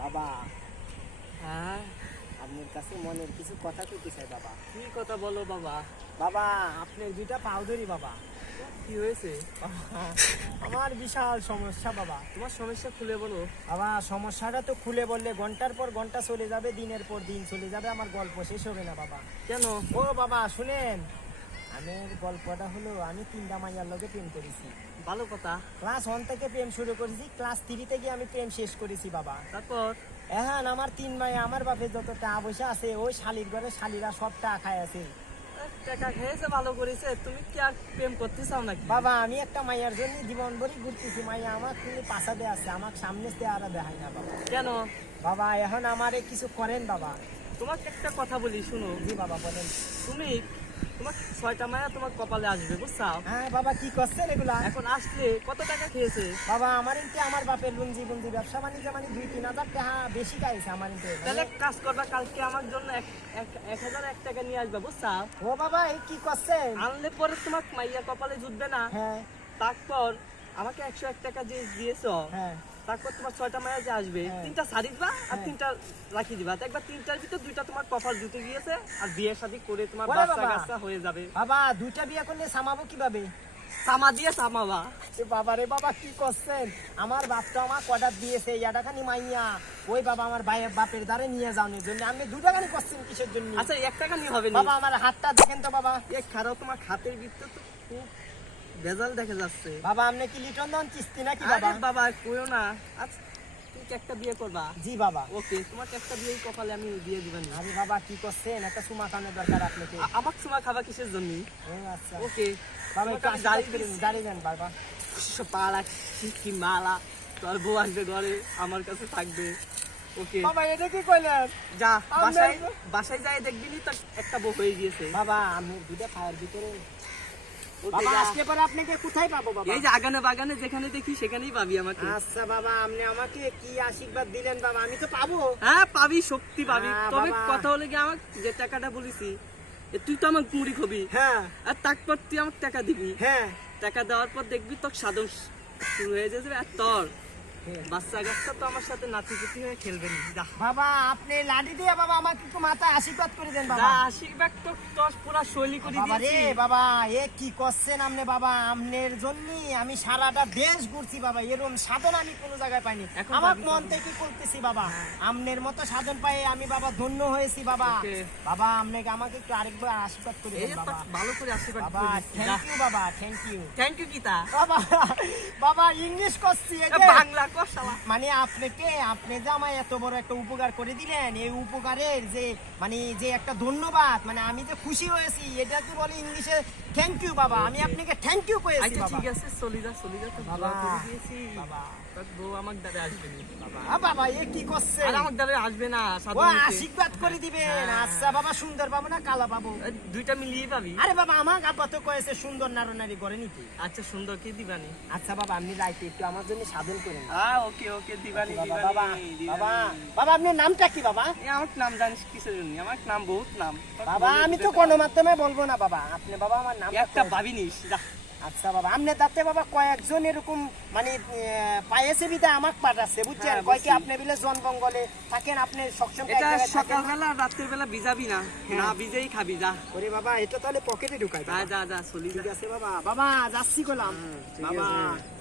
বাবা, হ্যাঁ, আপনার কাছে মনের কিছু কথা কইতে চাই বাবা। কি কথা বলো বাবা? বাবা, আপনার দুইটা পাও ধরি বাবা। কি হয়েছে? আমার বিশাল সমস্যা বাবা। তোমার সমস্যা খুলে বলো। বাবা, সমস্যাটা তো খুলে বললে ঘন্টার পর ঘন্টা চলে যাবে, দিনের পর দিন চলে যাবে, আমার গল্প শেষ হবে না বাবা। কেন? ও বাবা শুনেন, আমার গল্পটা হলো আমি 3টা মাইয়ার লগে প্রেম করেছি। ভালো কথা। ক্লাস 1 থেকে প্রেম শুরু করেছি, ক্লাস 3 থেকে আমি প্রেম শেষ করেছি বাবা। তারপর? এখন আমার 3 মাইয়া, আমার বাপের যত টাকা পয়সা আছে ওই শালির ঘরে শালিরা সব টাকা খায় আছে। টাকা খেয়েছে, ভালো করেছে। তুমি কি আর প্রেম করতে চাও নাকি? বাবা, আমি একটা মাইয়ার জন্য জীবন ভরি ঘুরতেছি, মাইয়া আমার কিন্তু পাশাতে আছে, আমার সামনে আর দেখায় না বাবা। কেন? বাবা এখন আমারে কিছু করেন বাবা। তোমাকে একটা কথা বলি, শুনো। জি বাবা বলেন। তোমার 6টা মায়া তোমার কপালে আসবে, বুঝছাও? হ্যাঁ বাবা, কি করছেন এগুলা? এখন আসলে কত টাকা খেয়েছে? বাবা আমার ইনতে আমার বাপের লুঞ্জি বুঞ্জি ব্যবসা বাণিজ্য মানে 2-3 হাজার টাকা বেশি খাইছে আমার ইনতে। তাহলে এক কাজ করবা, কালকে আমার জন্য 1001 টাকা নিয়ে আসবা, বুঝছাও? ও বাবা, এই কি করছেন? আনলে পরে তোমার মাইয়া কপালে জুটবে না। হ্যাঁ তারপর আমাকে 101 টাকা যে দিয়েছো, হ্যাঁ তারপর তোমার 6টা মায়া যে আসবে, হ্যাঁ। 3টা শাড়ি দিবা আর হ্যাঁ। 3টা রাখি দিবা। দেখবা 3টার ভিতর 2টা তোমার কপাল জুটে গিয়েছে, আর বিয়ে শাদী করে তোমার ওরে বাচ্চা বাবা। কাচ্চা হয়ে যাবে। বাবা, 2টা বিয়ে করলে সামাবো কিভাবে? সামা দিয়ে সামাবা। এ বাবা রে বাবা, কি করছেন? আমার বাপ তো আমার কটার দিয়েছে ইয়াটাখানি মাইয়া, ওই বাবা আমার বাপের দ্বারে নিয়ে যাওয়ার জন্য। আপনি 2 টাকানি করছেন কিসের জন্য? আচ্ছা 1 টাকা নিয়ে হবে না। বাবা আমার হাতটা দেখেন তো বাবা। এক খারাপ, তোমার হাতের ভিতর তো খুব ভেজাল দেখা যাচ্ছে। বাবা আপনি কি লিটন দন কিস্তি নাকি আরে বাবা? বাবা কইও না। আচ্ছা তুমি কি একটা বিয়ে করবা? জি বাবা। ওকে, তোমাকে একটা বিয়ে কপালে আমি দিয়ে দিবেন। আরে বাবা কি করছেন? একটা সুমা কানের দরকার আপনাকে। আমার সময় খাবা কিসের জন্য? ও আচ্ছা ওকে বাবা, তোমাকে একটু আমি আশীর্বাদ গাড়ি করেন, দিচ্ছি। গাড়ি দেন বাবা। পালা কি মালা, তোর বউ আসবে ঘরে, আমার কাছে থাকবে। ওকে বাবা এটা কি কইলেন? যা, বাসায় আমরা- বাসায় যাই দেখবি নি তো একটা বউ হয়ে গিয়েছে। বাবা আমি 2টা ফায়ার ভিতরে। ওকে, বাবা যা। আজকে পরে আপনাকে কোথায় পাবো বাবা? এই যে আগানে বাগানে যেখানে দেখি সেখানেই পাবি আমাকে। আচ্ছা বাবা, আপনি আমাকে কি আশীর্বাদ দিলেন বাবা? আমি তো পাবো। হ্যাঁ পাবি, শক্তি পাবি। হ্যাঁ, তবে বাবা। কথা হলে কি, আমার যে টাকাটা বলেছি, তুই তো আমার মুড়ি খবি, হ্যাঁ আর তারপর তুই আমাকে টাকা দিবি। হ্যাঁ টাকা দেওয়ার পর দেখবি তোর সাধন শুরু হয়ে যাবে, আর তোর হ্যাঁ। বাচ্চা কাচ্চা তো আমার সাথে নাতিপুতি হয়ে খেলবে না। যা বাবা আপনি লাঠি দিয়ে বাবা আমাকে একটু মাথায় আশীর্বাদ করে দেন যা, বাবা। আশীর্বাদ তো তোর পুরা শৈলী করে বাবা রে দিয়েছি। বাবা, এ কি করছেন আপনি বাবা? আপনার জন্য আমি সারাটা দেশ ঘুরছি বাবা, এরকম সাধন আমি কোনো জায়গায় পাইনি। এখন আমার পাবি, মন পাবি। থেকে করতেছি বাবা, আপনার মতো সাধন পাই আমি বাবা ধন্য হয়েছি বাবা। ওকে। বাবা আপনাকে আমাকে একটু আরেকবার আশীর্বাদ করে এই দেন যে বাবা। তোর ভালো করে আশীর্বাদ বাবা করে দিচ্ছি। যা। থ্যাংক ইউ বাবা, thank you. Thank you Geeta. বাবা বাবা ইংলিশ করছি এই এ যে। বাংলা কর শালা। মানে আপনি যে আমায় এত বড় একটা উপকার করে দিলেন, এই উপকারের যে মানে যে একটা ধন্যবাদ, মানে আমি যে খুশি হয়েছি, এটা কি বলে ইংলিশে থ্যাংক ইউ বাবা। আমি আপনাকে থ্যাংক ইউ করেছি আচ্ছা বাবা। ঠিক আছে, চলে যা তো বাবা। দোয়া করে দিয়েছি। বাবা তোর বউ আমার দ্বারে আসবে না। বাবা এ কি করছে? আর আমার দ্বারে আসবে না, ও সাধন নিতে। আশীর্বাদ করে দিবেন। হ্যাঁ। আচ্ছা বাবা, সুন্দর বাবু না কালা বাবু? এই দুইটা মিলিয়ে পাবি। আরে বাবা আমার আব্বা তো কয়েছে সুন্দর নারী গড়ে নিতে। আচ্ছা সুন্দর কি দিবানি? আচ্ছা বাবা আপনি রাইতে একটু আমার জন্য সাধন করেন। ওকে ওকে, দিবানি বাবা দিবানি বাবা দিবানি। বাবা বাবা আপনার নামটা কি বাবা? এ আমার নাম জানিস কিসের জন্য? আমার নাম বহুত নাম। তোর বাবা বলে আমি দিতে তো পারি। গণমাধ্যমে বলবো না বাবা, আপনি বাবা আমার নাম একটা ভাবি নিস। যা। আচ্ছা বাবা, আপনি তাতে বাবা কয়েকজন এরকম মানে পাইছে বিদায় আমাকে পাঠাচ্ছে বুঝছেন, হ্যাঁ, কয় কি বুঝছি। আপনি বিলে জনবঙ্গলে থাকেন, আপনি সবসময় এক এটা জায়গায় থাকেন না। সকালবেলা আর রাতের বেলা ভিজাবি না, না ভিজেই খাবি। যা ওরে বাবা এটা তাহলে পকেটে ঢুকাই যা যা যা, চলি যা। ঠিক আছে বাবা, বাবা যাচ্ছি গোলাম ঠিক বাবা। আছে।